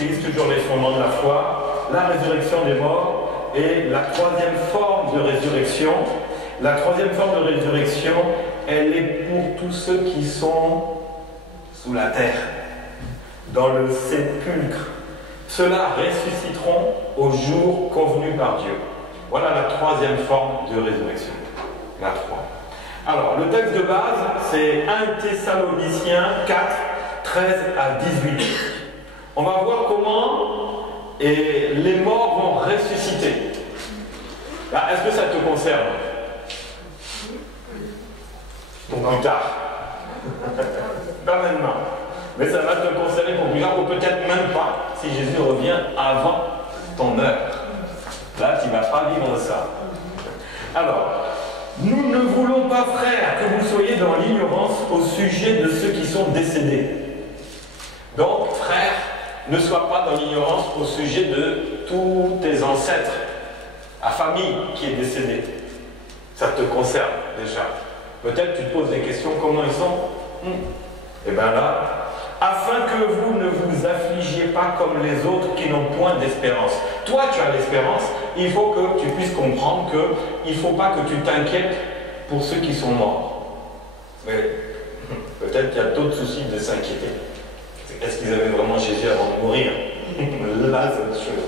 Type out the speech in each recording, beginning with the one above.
Jésus-Christ, toujours les fondements de la foi, la résurrection des morts et la troisième forme de résurrection. La troisième forme de résurrection, elle est pour tous ceux qui sont sous la terre, dans le sépulcre. Ceux-là ressusciteront au jour convenu par Dieu. Voilà la troisième forme de résurrection. La 3. Alors, le texte de base, c'est 1 Thessaloniciens 4, 13 à 18. On va voir comment les morts vont ressusciter. Est-ce que ça te concerne? Plus tard. Pas maintenant. Mais ça va te concerner pour plus tard, ou peut-être même pas, si Jésus revient avant ton heure. Là, tu ne vas pas vivre ça. Alors, nous ne voulons pas, frères, que vous soyez dans l'ignorance au sujet de ceux qui sont décédés. Donc, frère, ne sois pas dans l'ignorance au sujet de tous tes ancêtres, la famille qui est décédée. Ça te concerne déjà. Peut-être tu te poses des questions, comment ils sont? Et bien là, afin que vous ne vous affligiez pas comme les autres qui n'ont point d'espérance. Toi, tu as l'espérance, il faut que tu puisses comprendre qu'il ne faut pas que tu t'inquiètes pour ceux qui sont morts. Mais peut-être qu'il y a d'autres soucis de s'inquiéter. Est-ce qu'ils avaient vraiment Jésus avant de mourir? Là, c'est autre chose.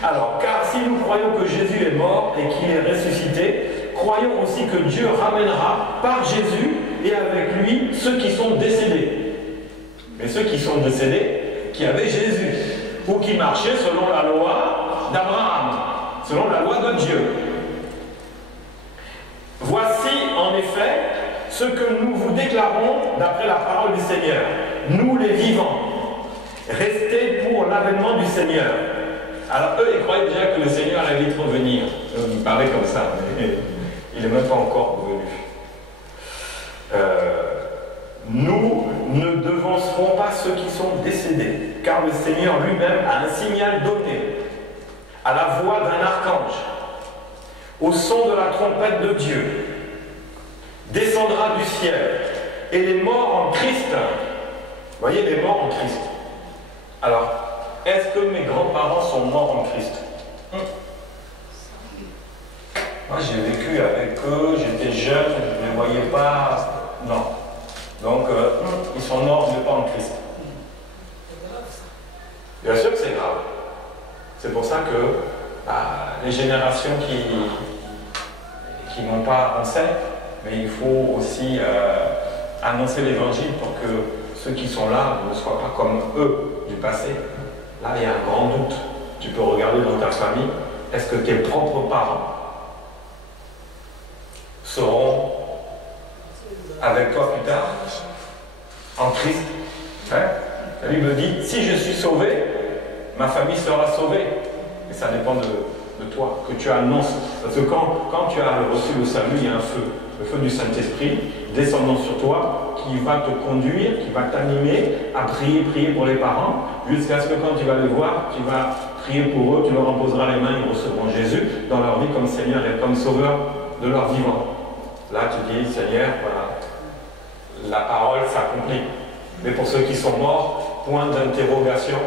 Alors, car si nous croyons que Jésus est mort et qu'il est ressuscité, croyons aussi que Dieu ramènera par Jésus et avec lui ceux qui sont décédés. Mais ceux qui sont décédés, qui avaient Jésus, ou qui marchaient selon la loi d'Abraham, selon la loi de Dieu. Voici en effet ce que nous vous déclarons d'après la parole du Seigneur. Nous les vivants, restez pour l'avènement du Seigneur. Alors eux, ils croyaient déjà que le Seigneur allait vite revenir. Il me paraît comme ça, mais il n'est même pas encore revenu. Nous ne devancerons pas ceux qui sont décédés, car le Seigneur lui-même a un signal donné, à la voix d'un archange, au son de la trompette de Dieu, descendra du ciel, et les morts en Christ, vous voyez les morts en Christ. Alors, est-ce que mes grands-parents sont morts en Christ? Moi, j'ai vécu avec eux, j'étais jeune, je ne les voyais pas. Non. Donc, ils sont morts, mais pas en Christ. Bien sûr que c'est grave. C'est pour ça que les générations qui n'ont pas enseignent, mais il faut aussi annoncer l'évangile pour que ceux qui sont là ne soient pas comme eux du passé. Là, il y a un grand doute. Tu peux regarder dans ta famille, est-ce que tes propres parents seront avec toi plus tard en Christ? La Bible me dit, si je suis sauvé, ma famille sera sauvée. Et ça dépend de toi, que tu annonces. Parce que quand tu as reçu le salut, il y a un feu. Le feu du Saint-Esprit descendant sur toi, qui va te conduire, qui va t'animer à prier pour les parents, jusqu'à ce que quand tu vas les voir, tu vas prier pour eux, tu leur imposeras les mains, ils recevront Jésus dans leur vie comme Seigneur et comme Sauveur de leur vivant. Là, tu dis, Seigneur, voilà, la parole s'accomplit. Mais pour ceux qui sont morts, point d'interrogation,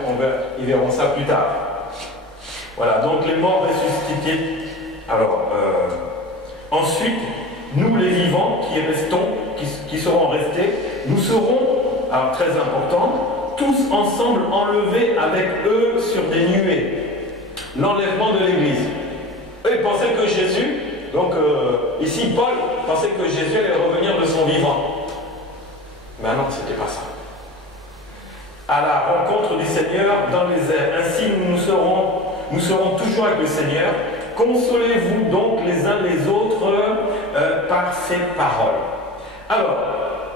ils verront ça plus tard. Voilà, donc les morts ressuscités. Alors, ensuite, nous les vivants qui restons, qui seront restés, nous serons, alors très important, tous ensemble enlevés avec eux sur des nuées. L'enlèvement de l'Église. Eux, ils pensaient que Jésus, donc ici Paul pensait que Jésus allait revenir de son vivant. Mais non, ce n'était pas ça. À la rencontre du Seigneur dans les airs. Ainsi nous serons toujours avec le Seigneur. Consolez-vous donc les uns les autres par ces paroles. Alors,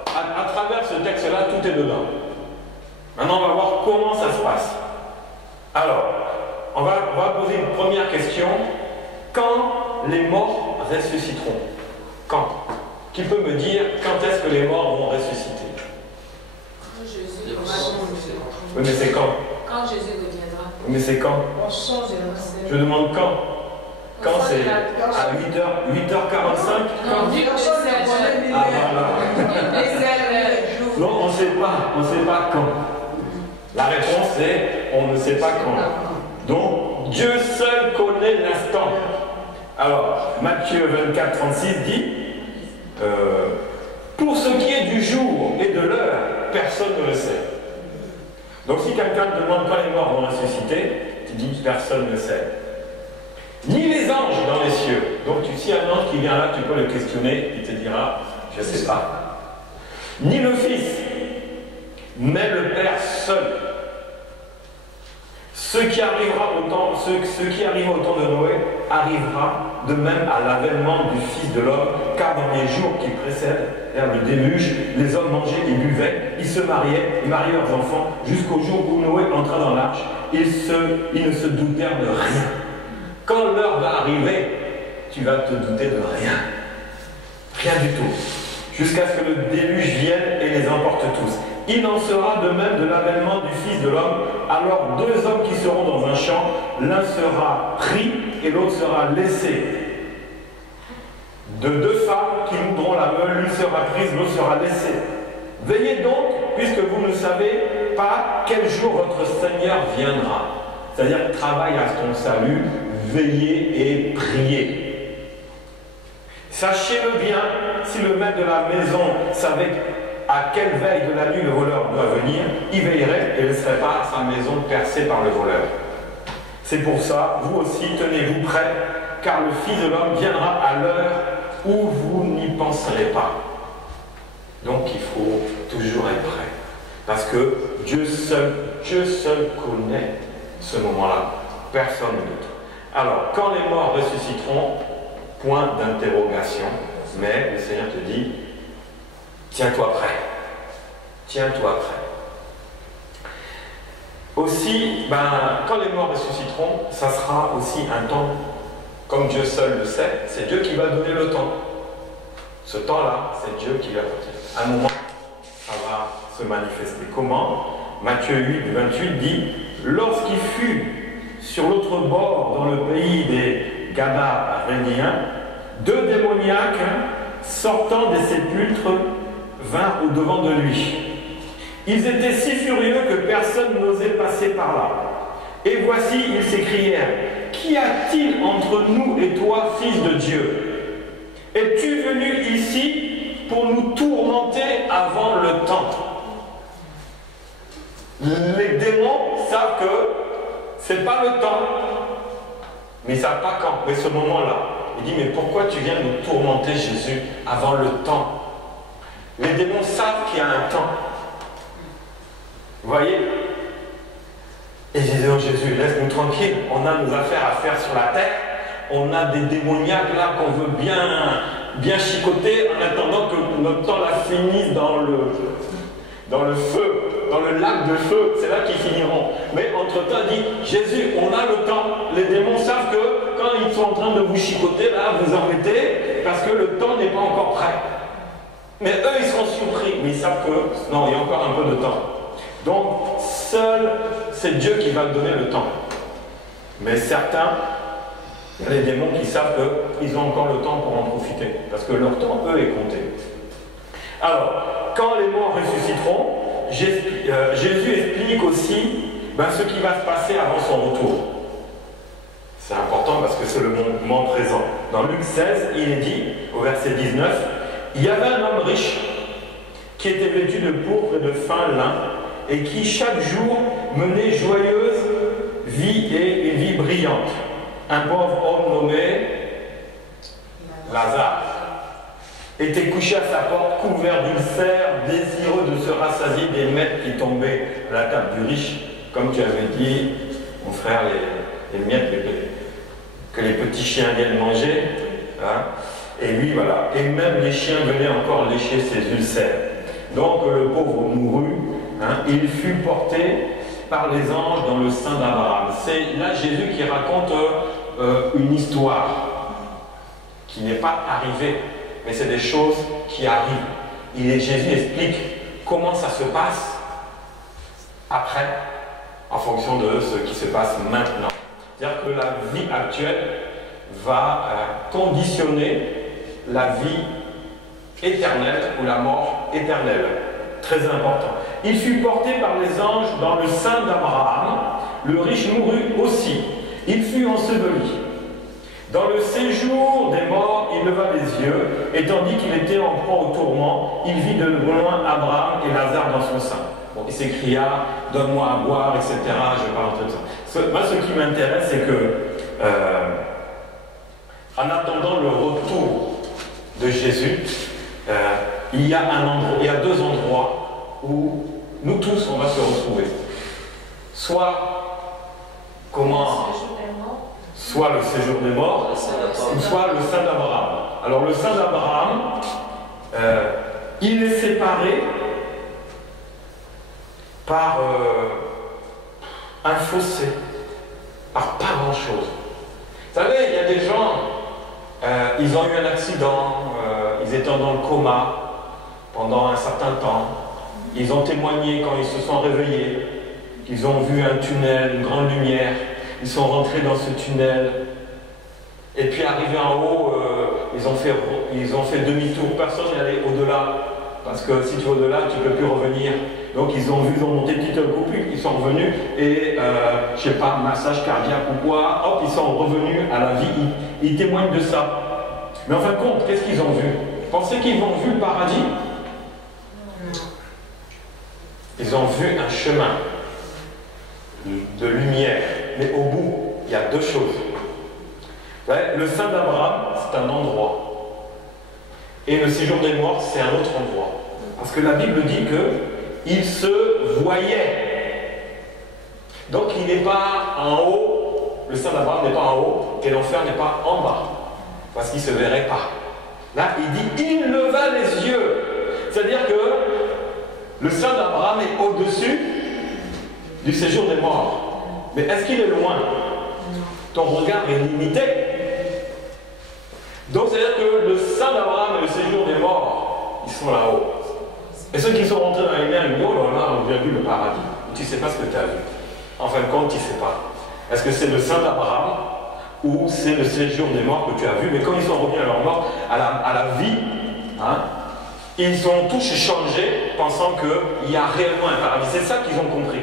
à travers ce texte-là, tout est dedans. Maintenant, on va voir comment ça se passe. Alors, on va poser une première question. Quand les morts ressusciteront? Quand? Qui peut me dire quand est-ce que les morts vont ressusciter? Oui, mais c'est quand? Quand Jésus reviendra. Oui, mais c'est quand? Je demande quand? Quand c'est à 8h45? Ah voilà. Non, on ne sait pas quand. La réponse est, on ne sait pas quand. Donc, Dieu seul connaît l'instant. Alors, Matthieu 24, 36 dit, pour ce qui est du jour et de l'heure, personne ne le sait. Donc si quelqu'un te demande quand les morts vont ressusciter, tu dis personne ne sait. Ni les anges dans les cieux. Donc si un ange qui vient là, tu peux le questionner, il te dira, je ne sais pas. Ni le Fils, mais le Père seul. Ce qui arrivera au temps de Noé arrivera de même à l'avènement du Fils de l'homme, car dans les jours qui précèdent le déluge, les hommes mangeaient et buvaient, ils se mariaient, ils mariaient leurs enfants, jusqu'au jour où Noé entra dans l'arche, ils ne se doutèrent de rien. Quand l'heure va arriver, tu vas te douter de rien. Rien du tout. Jusqu'à ce que le déluge vienne et les emporte tous. Il en sera de même de l'avènement du Fils de l'homme. Alors 2 hommes qui seront dans un champ, l'un sera pris et l'autre sera laissé. De 2 femmes qui moudront la meule, l'une sera prise, l'autre sera laissée. Veillez donc, puisque vous ne savez pas quel jour votre Seigneur viendra. C'est-à-dire, travaille à ton salut, veillez et priez. Sachez-le bien, si le maître de la maison savait à quelle veille de la nuit le voleur doit venir, il veillerait et ne laisserait pas sa maison percée par le voleur. C'est pour ça, vous aussi, tenez-vous prêts, car le Fils de l'homme viendra à l'heure où vous n'y penserez pas. Donc il faut toujours être prêt. Parce que Dieu seul connaît ce moment-là. Personne d'autre. Alors, quand les morts ressusciteront, point d'interrogation, mais le Seigneur te dit, tiens-toi prêt. Tiens-toi prêt. Aussi, quand les morts ressusciteront, ça sera aussi un temps, comme Dieu seul le sait, c'est Dieu qui va donner le temps. Ce temps-là, c'est Dieu qui va donner. À un moment, ça va se manifester. Comment? Matthieu 8, 28 dit, lorsqu'il fut sur l'autre bord, dans le pays des Gadaréniens, 2 démoniaques sortant des sépulcres vinrent au-devant de lui. Ils étaient si furieux que personne n'osait passer par là. Et voici, ils s'écrièrent, qu'y a-t-il entre nous et toi, Fils de Dieu? Es-tu venu ici pour nous tourmenter avant le temps? Les démons savent que c'est pas le temps, mais ils ne savent pas quand, mais ce moment-là. Il dit, mais pourquoi tu viens nous tourmenter, Jésus, avant le temps? Les démons savent qu'il y a un temps. Vous voyez? Et Jésus, oh Jésus, laisse-nous tranquille, on a nos affaires à faire sur la terre, on a des démoniaques là qu'on veut bien chicoter en attendant que notre temps la finisse dans le feu, dans le lac de feu, c'est là qu'ils finiront. Mais entre-temps, il dit, Jésus, on a le temps. Les démons savent que quand ils sont en train de vous chicoter, là, vous embêtez, parce que le temps n'est pas encore prêt. Mais eux, ils seront surpris, mais ils savent que, non, il y a encore un peu de temps. Donc, seul, c'est Dieu qui va donner le temps. Mais certains, il y a des démons qui savent qu'ils ont encore le temps pour en profiter, parce que leur temps, eux, est compté. Alors, quand les morts ressusciteront, Jésus explique aussi ce qui va se passer avant son retour. C'est important parce que c'est le moment présent. Dans Luc 16, il est dit, au verset 19, il y avait un homme riche qui était vêtu de pourpre et de fin lin et qui chaque jour menait joyeuse vie et une vie brillante. Un pauvre homme nommé Lazare était couché à sa porte, couvert d'ulcères, désireux de se rassasier des miettes qui tombaient à la table du riche, comme tu avais dit, mon frère, les miettes que les petits chiens viennent manger. Hein. Et lui, voilà. Et même les chiens venaient encore lécher ses ulcères. Donc le pauvre mourut, hein, il fut porté par les anges dans le sein d'Abraham. C'est là Jésus qui raconte une histoire qui n'est pas arrivée, mais c'est des choses qui arrivent. Jésus explique comment ça se passe après, en fonction de ce qui se passe maintenant. C'est-à-dire que la vie actuelle va conditionner la vie éternelle ou la mort éternelle. Très important. Il fut porté par les anges dans le sein d'Abraham. Le riche mourut aussi. Il fut enseveli. Dans le séjour des morts, il leva les yeux, et tandis qu'il était en proie au tourment, il vit de loin Abraham et Lazare dans son sein. Bon, il s'écria, donne-moi à boire, etc. Je ne vais pas rentrer dans ça. Moi, ce qui m'intéresse, c'est que, en attendant le retour de Jésus, il y a deux endroits où nous tous, on va se retrouver. Soit le séjour des morts, ou soit le sein d'Abraham. Alors le sein d'Abraham, il est séparé par un fossé, par pas grand-chose. Vous savez, il y a des gens, ils ont eu un accident, ils étaient dans le coma pendant un certain temps, ils ont témoigné quand ils se sont réveillés, ils ont vu un tunnel, une grande lumière, ils sont rentrés dans ce tunnel, et puis arrivés en haut, ils ont fait demi-tour, personne n'est allé au-delà, parce que si tu vas au-delà, tu ne peux plus revenir. Donc ils ont monté petit à petit, ils sont revenus, et je sais pas, massage cardiaque ou quoi, hop, ils sont revenus à la vie, ils témoignent de ça. Mais en fin de compte, qu'est-ce qu'ils ont vu? Pensez qu'ils ont vu le paradis? Ils ont vu un chemin de lumière, mais au bout, il y a deux choses. Vous voyez, le sein d'Abraham, c'est un endroit, et le séjour des morts, c'est un autre endroit. Parce que la Bible dit qu'il se voyait. Donc il n'est pas en haut, le sein d'Abraham n'est pas en haut, et l'enfer n'est pas en bas, parce qu'il ne se verrait pas. Là, il dit, il leva les yeux. C'est-à-dire que le sein d'Abraham est au-dessus du séjour des morts. Mais est-ce qu'il est loin? Ton regard est limité. Donc c'est-à-dire que le sein d'Abraham et le séjour des morts, ils sont là-haut. Et ceux qui sont rentrés dans les mers, ils disent, oh là là, on a vu le paradis. Tu ne sais pas ce que tu as vu. En fin de compte, tu ne sais pas. Est-ce que c'est le sein d'Abraham ou c'est le séjour des morts que tu as vu? Mais quand ils sont revenus à leur mort, à la vie, hein, ils ont tous changé, pensant qu'il y a réellement un paradis. C'est ça qu'ils ont compris.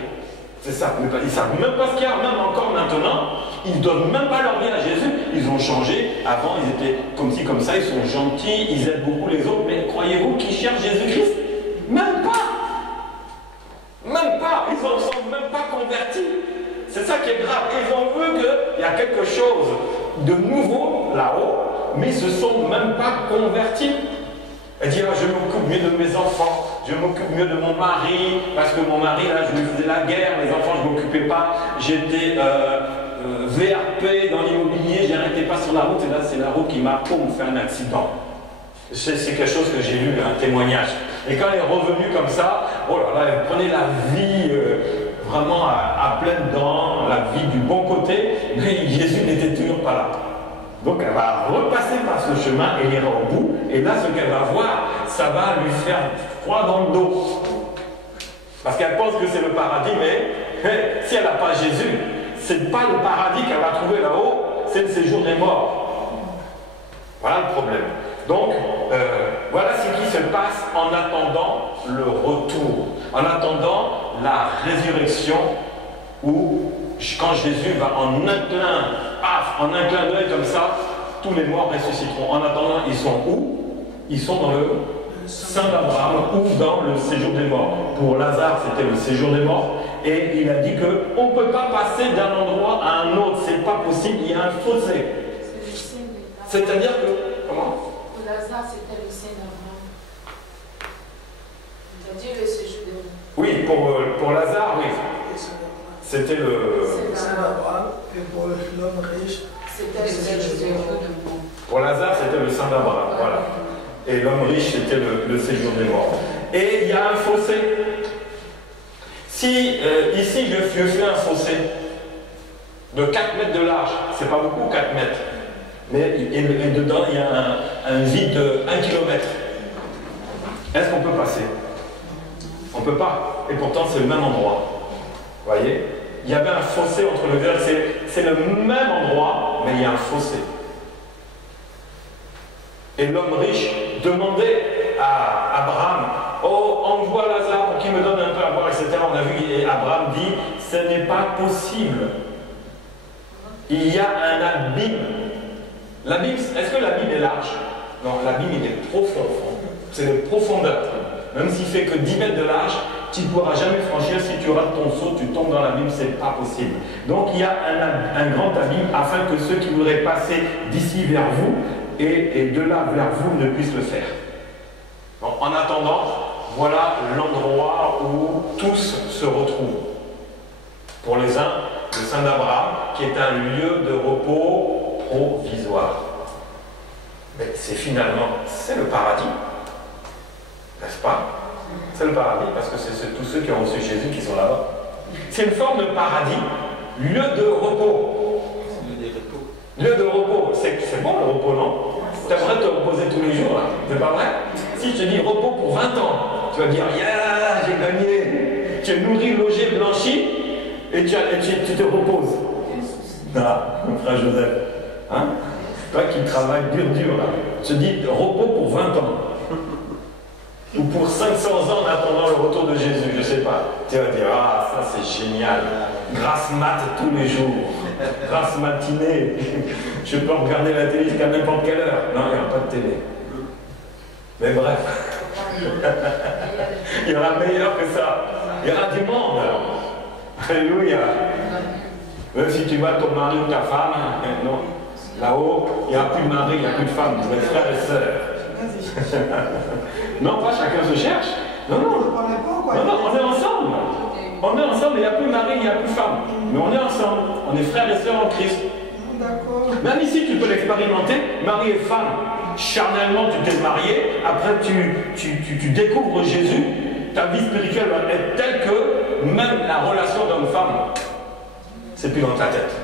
C'est ça. Ils ne savent même pas ce qu'il y a, même encore maintenant. Ils ne donnent même pas leur vie à Jésus. Ils ont changé. Avant, ils étaient comme ci, comme ça. Ils sont gentils. Ils aident beaucoup les autres. Mais croyez-vous qu'ils cherchent Jésus-Christ? Même pas. Même pas. Ils ne sont même pas convertis. C'est ça qui est grave. Ils ont vu qu'il y a quelque chose de nouveau là-haut, mais ils ne se sont même pas convertis. Elle dit, ah, je m'occupe mieux de mes enfants, je m'occupe mieux de mon mari, parce que mon mari, là, je lui faisais la guerre, mes enfants, je ne m'occupais pas, j'étais VRP dans l'immobilier, je n'arrêtais pas sur la route, et là, c'est la route qui m'a fait un accident. C'est quelque chose que j'ai lu, un témoignage. Et quand elle est revenue comme ça, oh là là, elle prenait la vie vraiment à pleines dents, la vie du bon côté, mais Jésus n'était toujours pas là. Donc elle va repasser par ce chemin et ira au bout. Et là, ce qu'elle va voir, ça va lui faire froid dans le dos. Parce qu'elle pense que c'est le paradis, mais si elle n'a pas Jésus, c'est pas le paradis qu'elle va trouver là-haut, c'est le séjour des morts. Voilà le problème. Donc, voilà ce qui se passe en attendant le retour, en attendant la résurrection, où quand Jésus va en un clin d'œil comme ça, tous les morts ressusciteront. En attendant, ils sont où? Ils sont dans le sein d'Abraham ou dans le séjour des morts. Pour Lazare, c'était le séjour des morts. Et il a dit qu'on ne peut pas passer d'un endroit à un autre. C'est pas possible, il y a un fossé. C'est-à-dire que... Comment? Pour Lazare, c'était le sein d'Abraham. C'est-à-dire le séjour des morts. Oui, pour Lazare, oui. C'était le... C'est d'Abraham, et pour l'homme riche, c'était le séjour des morts. Pour Lazare, c'était le sein d'Abraham, voilà. Et l'homme riche, c'était le séjour des morts. Et il y a un fossé. Si ici, je fais un fossé de 4 mètres de large, c'est pas beaucoup 4 mètres, mais et dedans, il y a un vide de 1 km. Est-ce qu'on peut passer? On ne peut pas. Et pourtant, c'est le même endroit. Vous voyez? Il y avait un fossé entre le verre, c'est le même endroit, mais il y a un fossé. Et l'homme riche demandait à Abraham, oh, envoie Lazare pour qu'il me donne un peu avoir, etc. On a vu, et Abraham dit, ce n'est pas possible. Il y a un abîme. L'abîme, est-ce que l'abîme est large? Non, l'abîme, il est profond. C'est les profondeurs. Même s'il fait que 10 mètres de large, tu ne pourras jamais franchir. Si tu rates ton saut, tu tombes dans l'abîme, c'est pas possible. Donc il y a un grand abîme afin que ceux qui voudraient passer d'ici vers vous et de là vers vous ne puissent le faire. Donc, en attendant, voilà l'endroit où tous se retrouvent. Pour les uns, le sein d'Abraham, qui est un lieu de repos provisoire. Mais c'est le paradis, n'est-ce pas? C'est le paradis, parce que c'est tous ceux qui ont reçu Jésus qui sont là-bas. C'est une forme de paradis, lieu de repos. Lieu de repos, c'est bon le repos, non? Tu aimerais te reposer tous les jours, là, c'est pas vrai? Si je te dis repos pour 20 ans, tu vas dire, yeah, j'ai gagné. Tu es nourri, logé, blanchi, et tu te reposes. Ah, mon frère Joseph, hein? Toi qui travailles dur, là, je te dis repos pour 20 ans. Ou pour 500 ans en attendant le retour de Jésus, je ne sais pas. Tu vas dire, ah, ça c'est génial. Grâce mat tous les jours. Grâce matinée. Je peux regarder la télé jusqu'à n'importe quelle heure. Non, il n'y aura pas de télé. Mais bref. Il y aura meilleur que ça. Il y aura du monde. Alléluia. Même si tu vois ton mari ou ta femme, non. Là-haut, il n'y a plus de mari, il n'y a plus de femme. Vous êtes frères et sœurs. Non, pas chacun se cherche. Non, on est ensemble. On est ensemble, il n'y a plus mari, il n'y a plus femme. Mais on est ensemble. On est frères et sœurs en Christ. D'accord. Même ici, tu peux l'expérimenter. Mari et femme. Charnellement, tu t'es marié. Après, tu découvres Jésus. Ta vie spirituelle va être telle que même la relation d'homme-femme, c'est plus dans ta tête.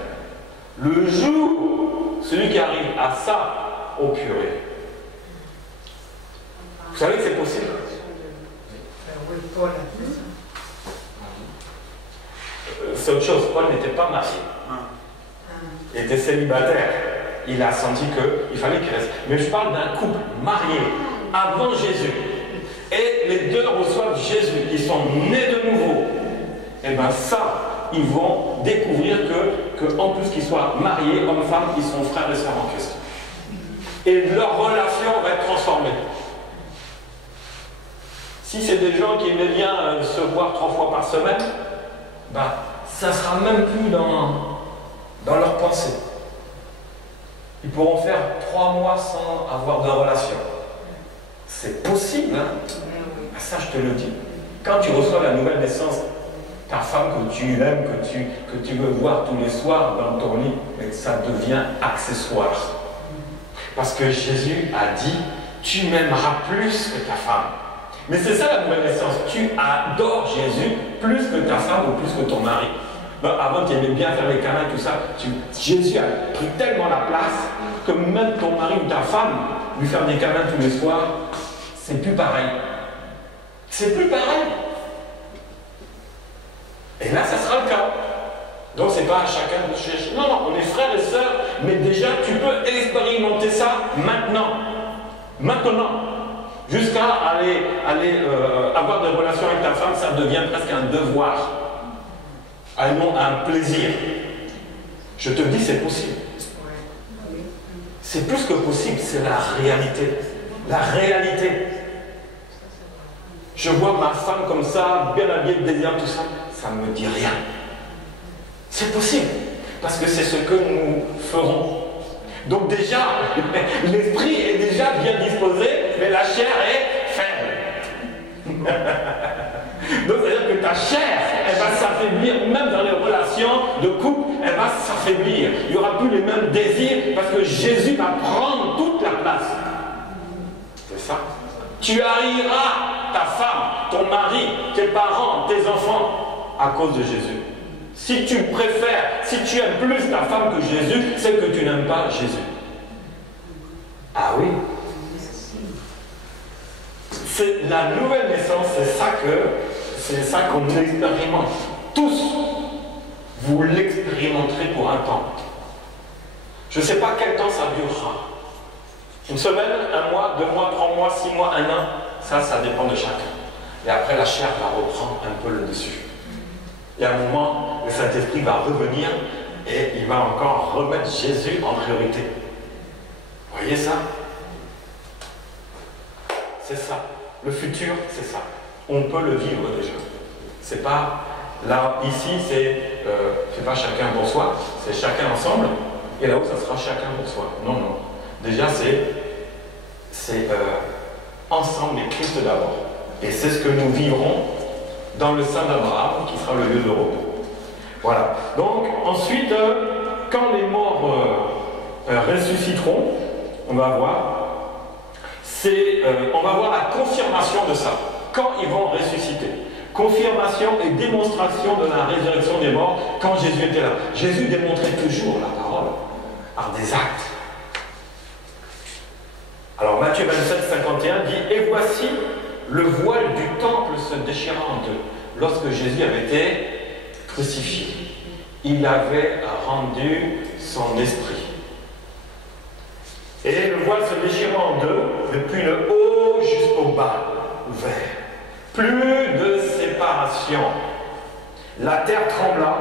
Le jour, celui qui arrive à ça, au purée. Vous savez que c'est possible. C'est autre chose. Paul n'était pas marié. Il était célibataire. Il a senti qu'il fallait qu'il reste. Mais je parle d'un couple marié avant Jésus. Et les deux reçoivent Jésus. Ils sont nés de nouveau. Et bien ça, ils vont découvrir que en plus qu'ils soient mariés, hommes-femmes, ils sont frères et sœurs en Christ. Et leur relation va être transformée. Si c'est des gens qui aimaient bien se voir 3 fois par semaine, ben, ça ne sera même plus dans leur pensée. Ils pourront faire 3 mois sans avoir de relation. C'est possible, hein? Ben, ça je te le dis. Quand tu reçois la nouvelle naissance, ta femme que tu aimes, que tu veux voir tous les soirs dans ton lit, ça devient accessoire. Parce que Jésus a dit, tu m'aimeras plus que ta femme. Mais c'est ça la nouvelle naissance. Tu adores Jésus plus que ta femme ou plus que ton mari. Ben, avant, tu aimais bien faire les câlins, tout ça. Jésus a pris tellement la place que même ton mari ou ta femme, lui faire des câlins tous les soirs, c'est plus pareil. C'est plus pareil. Et là, ça sera le cas. Donc, c'est pas à chacun de chercher. Non, on est frères et sœurs, mais déjà, tu peux expérimenter ça maintenant. Maintenant. Jusqu'à aller avoir des relations avec ta femme, ça devient presque un devoir. Ah non, un plaisir. Je te dis, c'est possible. C'est plus que possible, c'est la réalité. La réalité. Je vois ma femme comme ça, bien habillée de désir, tout ça, ça ne me dit rien. C'est possible, parce que c'est ce que nous ferons. Donc déjà, l'esprit est déjà bien disposé, mais la chair est faible. Donc c'est-à-dire que ta chair, elle va s'affaiblir, même dans les relations de couple, elle va s'affaiblir. Il n'y aura plus les mêmes désirs, parce que Jésus va prendre toute la place. C'est ça. Tu haïras ta femme, ton mari, tes parents, tes enfants, à cause de Jésus. Si tu préfères, si tu aimes plus ta femme que Jésus, c'est que tu n'aimes pas Jésus. Ah oui. C'est la nouvelle naissance, c'est ça qu'on expérimente. Tous, vous l'expérimenterez pour un temps. Je ne sais pas quel temps ça durera. Une semaine, 1 mois, 2 mois, 3 mois, 6 mois, 1 an, ça dépend de chacun. Et après, la chair va reprendre un peu le Et à un moment, le Saint-Esprit va revenir et il va encore remettre Jésus en priorité. Vous voyez ça? C'est ça. Le futur, c'est ça. On peut le vivre déjà. C'est pas là, ici, c'est pas chacun pour soi, c'est chacun ensemble. Et là-haut, ça sera chacun pour soi. Non, non. Déjà, c'est ensemble et Christ d'abord. Et c'est ce que nous vivrons dans le sein d'Abraham, qui sera le lieu de repos. Voilà. Donc, ensuite, quand les morts ressusciteront, on va voir, on va voir la confirmation de ça. Quand ils vont ressusciter. Confirmation et démonstration de la résurrection des morts quand Jésus était là. Jésus démontrait toujours la parole par des actes. Alors Matthieu 27, 51 dit « Et voici, le voile du temple se déchira en deux. Lorsque Jésus avait été crucifié, il avait rendu son esprit. Et le voile se déchira en deux, depuis le haut jusqu'au bas, ouvert. Plus de séparation. La terre trembla,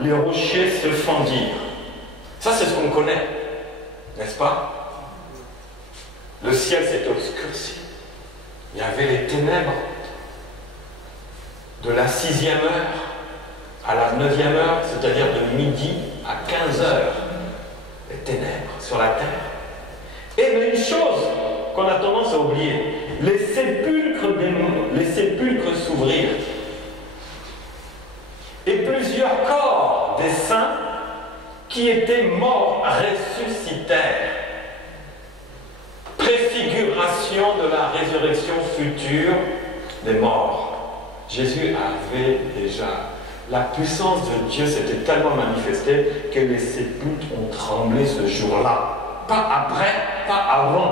les rochers se fendirent. » Ça, c'est ce qu'on connaît, n'est-ce pas? Le ciel s'est obscurci. Il y avait les ténèbres de la 6e heure à la 9e heure, c'est-à-dire de midi à 15 heures. Les ténèbres sur la terre. Et mais une chose qu'on a tendance à oublier, les sépulcres s'ouvrirent. Et plusieurs corps des saints qui étaient morts ressuscitèrent. Préfiguration de la résurrection future des morts. Jésus avait déjà, la puissance de Dieu s'était tellement manifestée que les sépulcres ont tremblé ce jour-là. Pas après, pas avant.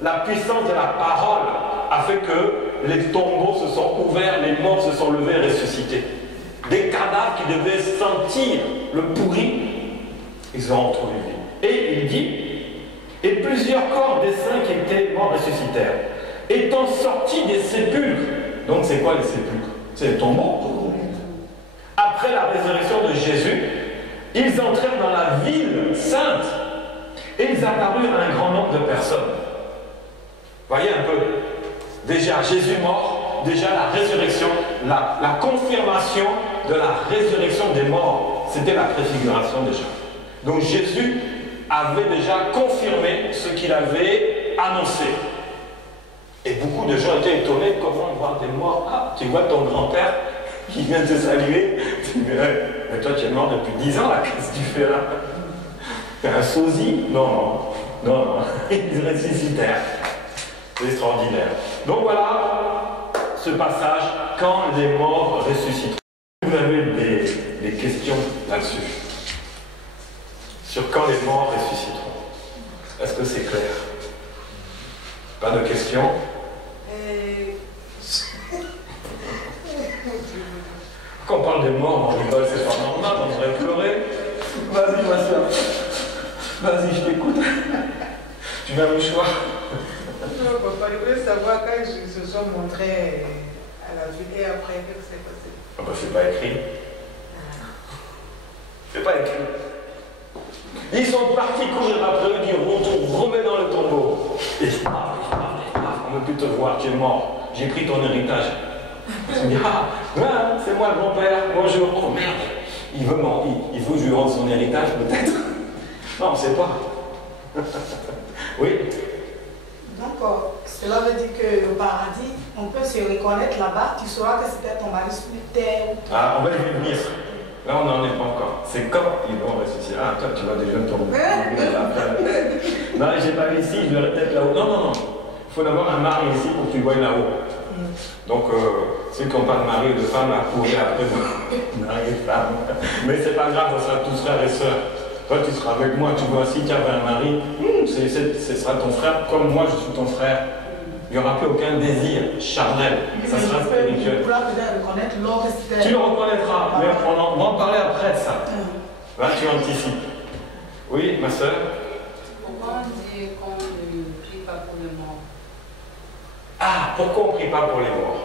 La puissance de la parole a fait que les tombeaux se sont ouverts, les morts se sont levés et ressuscités. Des cadavres qui devaient sentir le pourri, ils ont retrouvé vie. Et il dit, et plusieurs corps des saints qui étaient morts ressuscitèrent, étant sortis des sépulcres. Donc c'est quoi les sépulcres? C'est les tombeaux. Après la résurrection de Jésus, ils entrèrent dans la ville sainte et ils apparurent à un grand nombre de personnes. Voyez un peu, déjà Jésus mort, déjà la résurrection, la confirmation de la résurrection des morts, c'était la préfiguration déjà. Donc Jésus avait déjà confirmé ce qu'il avait annoncé. Et beaucoup de gens étaient étonnés, comment voir des morts? Ah, tu vois ton grand-père qui vient te saluer, tu dis, mais toi tu es mort depuis 10 ans là, qu'est-ce que tu fais là? T'es un sosie? Non, non, non, ils ressuscitèrent. C'est extraordinaire. Donc voilà ce passage, quand les morts ressusciteront. Vous avez des questions là-dessus? Sur quand les morts ressusciteront. Est-ce que c'est clair? Pas de questions? Quand on parle des morts, on rigole, c'est pas normal, on devrait pleurer. Vas-y, ma soeur. Vas-y, je t'écoute. Tu mets un mouchoir? Non, papa, je voulais savoir quand ils se sont montrés à la ville et après, qu'est-ce qui s'est passé? Ah bah, c'est pas écrit. C'est pas écrit. Ils sont partis courir après eux, dire on remet dans le tombeau. Et on ne peut plus te voir, tu es mort. J'ai pris ton héritage. Ils se disent ah, c'est moi le grand-père, bonjour. Oh merde, il veut que je lui rende son héritage peut-être. Non, on ne sait pas. Oui. Donc, cela veut dire qu'au paradis, on peut se reconnaître là-bas, tu sauras que c'était ton mari sur terre. Ah, on va y venir. Là, on n'en est pas encore. C'est quand ils vont ressusciter. Ah, toi, tu vas déjà tomber. Non, j'ai pas vu ici, je verrai peut-être là-haut. Non, non, non. Il faut d'abord un mari ici pour que tu voies là-haut. Donc, ceux qui n'ont pas de mari ou de femme, à courir après mari et femme. Mais c'est pas grave, on sera tous frères et sœurs. Toi, tu seras avec moi, tu vois, si tu avais un mari, ce sera ton frère, comme moi, je suis ton frère. Il n'y aura plus aucun désir charnel. Ça sera spirituel. Tu pourras peut-être reconnaître l'autre. Tu le reconnaîtras, mais on va en parler après de ça. Là, tu anticipes. Oui, ma soeur? Pourquoi on dit qu'on ne prie pas pour les morts? Ah, pourquoi on ne prie pas pour les morts?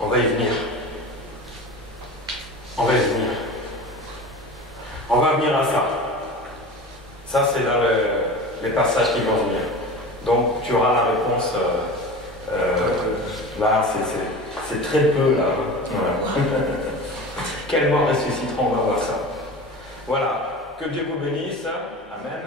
On va y venir. On va y venir. On va venir à ça. Ça, c'est dans les passages qui vont venir. Donc, tu auras la réponse. Là, c'est très peu, là. Voilà. Quels morts ressusciteront, on va voir ça. Voilà. Que Dieu vous bénisse. Amen.